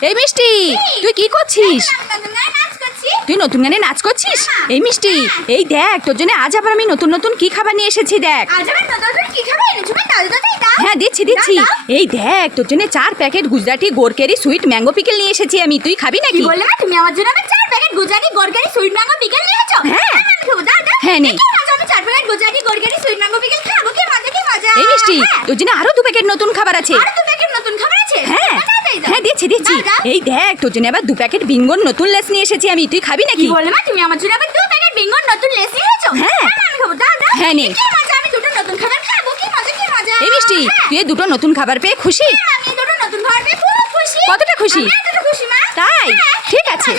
তুই কি করছিস? তুই নতুন গানে নাচ করছিস? হ্যাঁ। এই মিষ্টি এই দেখ তোর জন্য আজ আবার আমি নতুন নতুন কি খাবার নিয়ে এসেছি দেখ। হ্যাঁ দিচ্ছি দিচ্ছি। এই দেখ তোর জন্য চার packet Gujarati gorkeri sweet mango pickle নিয়ে এসেছি আমি। তুই খাবি নাকি? বললে মা? তুমি আমার জন্য চার প্যাকেট গুজারি গরগারি সুইট ম্যাঙ্গো পিকল হ্যাঁ। আমি খাব। দাও দাও। হ্যাঁ, নে। আমি চার প্যাকেট গুজারি গরগারি সুইট ম্যাঙ্গো পিকল খাব কি মজা কি মজা। এই মিষ্টি হ্যাঁ। তোর জন্য আরও দু প্যাকেট নতুন খাবার আছে। আর দু প্যাকেট নতুন খাবার আছে? হ্যাঁ। হ্যাঁ। দিচ্ছি দিচ্ছি। এই দেখ তোর জন্য আবার দু প্যাকেট বিঙ্গোর নতুন লেস নিয়ে এসেছি আমি তুই খাবি কি নাকি বললে মা তুমি আমার জন্য আবার দু প্যাকেট বিঙ্গোর নতুন লেস নিয়েছো হ্যাঁ। আমি খাব দাও দাও হ্যাঁ, নে। কি মজা আমি দুটো নতুন খাবার খাব কি মজা কি মজা এই মিষ্টি হ্যাঁ। তুই দুটো নতুন খাবার পেয়ে খুশি হ্যাঁ, আমি দুটো নতুন খাবার পেয়ে খুব খুশি কতটা খুশি? আমি খুশি মা তাই? হ্যাঁ, ঠিক আছে।